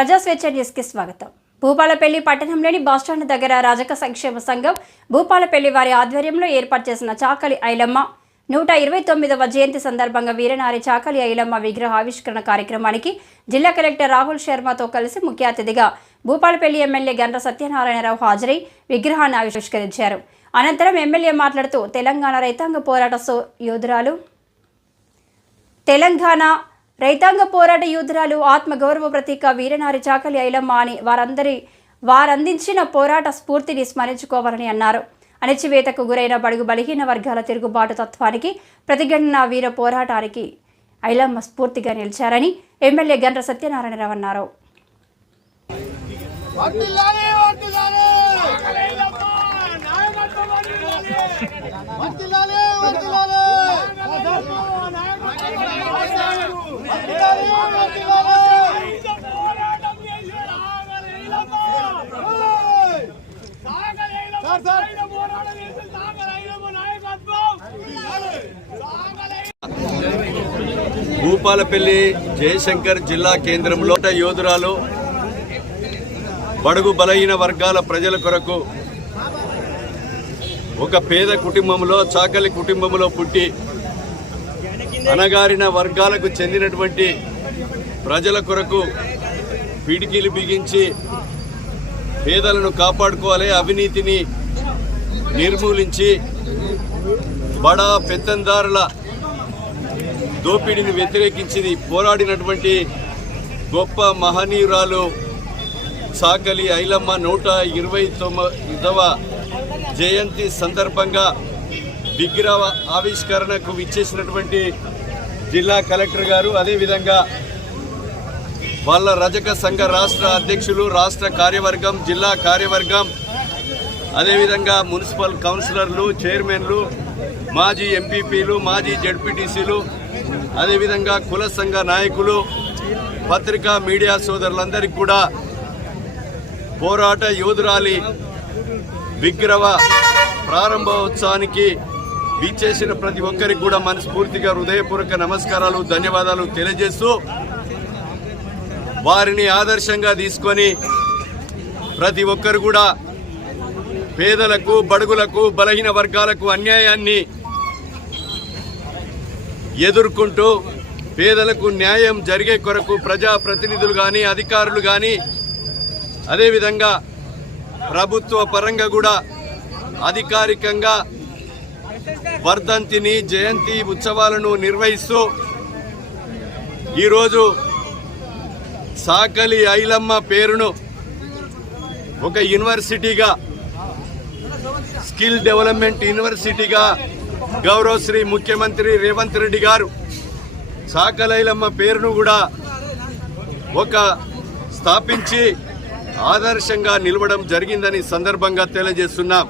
ప్రజాస్వేచ్ఛ న్యూస్కి స్వాగతం. భూపాలపల్లి పట్టణంలోని బస్టాండ్ దగ్గర రజక సంక్షేమ సంఘం భూపాలపల్లి వారి ఆధ్వర్యంలో ఏర్పాటు చేసిన చాకలి ఐలమ్మ నూట ఇరవై తొమ్మిదవ జయంతి సందర్భంగా వీరనారి చాకలి ఐలమ్మ విగ్రహ ఆవిష్కరణ కార్యక్రమానికి జిల్లా కలెక్టర్ రాహుల్ శర్మతో కలిసి ముఖ్య అతిథిగా భూపాలపల్లి ఎమ్మెల్యే గండ్ర సత్యనారాయణరావు హాజరై విగ్రహాన్ని ఆవిష్కరించారు. అనంతరం ఎమ్మెల్యే మాట్లాడుతూ తెలంగాణ రైతాంగ పోరాట సో యోధురాలు తెలంగాణ రైతాంగ పోరాట యోధురాలు ఆత్మగౌరవ ప్రతీక వీరనారి చాకలి ఐలమ్మ అని వారందరి వారందించిన పోరాట స్ఫూర్తిని స్మరించుకోవాలని అన్నారు. అణచివేతకు గురైన బడుగు బలహీన వర్గాల తిరుగుబాటు తత్వానికి ప్రతిఘటన వీర పోరాటానికి ఐలమ్మ స్ఫూర్తిగా నిలిచారని ఎమ్మెల్యే గండ్ర సత్యనారాయణరావు అన్నారు. వర్తిల్లాలే వర్తిల్లాలే భూపాలపల్లి జయశంకర్ జిల్లా కేంద్రంలో యోధురాలు బడుగు బలహీన వర్గాల ప్రజల కొరకు ఒక పేద కుటుంబంలో చాకలి కుటుంబంలో పుట్టి అణగారిన వర్గాలకు చెందినటువంటి ప్రజల కొరకు పిడికిలు బిగించి పేదలను కాపాడుకోవాలి అవినీతిని నిర్మూలించి బడా పెత్తందారుల దోపిడీని వ్యతిరేకించి పోరాడినటువంటి గొప్ప మహనీయురాలు సాకలి ఐలమ్మ నూట ఇరవై తొమ్మిదవ జయంతి సందర్భంగా విగ్రహ ఆవిష్కరణకు విచ్చేసినటువంటి జిల్లా కలెక్టర్ గారు అదేవిధంగా వాళ్ళ రజక సంఘ రాష్ట్ర అధ్యక్షులు రాష్ట్ర కార్యవర్గం జిల్లా కార్యవర్గం అదేవిధంగా మున్సిపల్ కౌన్సిలర్లు చైర్మన్లు మాజీ ఎంపీపీలు మాజీ జడ్పీటీసీలు అదేవిధంగా కుల సంఘ నాయకులు పత్రికా మీడియా సోదరులందరికీ కూడా పోరాట యోధురాలి విగ్రహ ప్రారంభోత్సవానికి విచ్చేసిన ప్రతి ఒక్కరికి కూడా మనస్ఫూర్తిగా హృదయపూర్వక నమస్కారాలు ధన్యవాదాలు తెలియజేస్తూ వారిని ఆదర్శంగా తీసుకొని ప్రతి ఒక్కరు కూడా పేదలకు బడుగులకు బలహీన వర్గాలకు అన్యాయాన్ని ఎదుర్కొంటూ పేదలకు న్యాయం జరిగే కొరకు ప్రజా ప్రతినిధులు కానీ అధికారులు కానీ అదేవిధంగా ప్రభుత్వ పరంగా కూడా అధికారికంగా వర్ధంతిని జయంతి ఉత్సవాలను నిర్వహిస్తూ ఈరోజు సాకలి ఐలమ్మ పేరును ఒక యూనివర్సిటీగా స్కిల్ డెవలప్మెంట్ యూనివర్సిటీగా గౌరవశ్రీ ముఖ్యమంత్రి రేవంత్ రెడ్డి గారు సాకలైలమ్మ పేరును కూడా ఒక స్థాపించి ఆదర్శంగా నిలవడం జరిగిందని సందర్భంగా తెలియజేస్తున్నాం.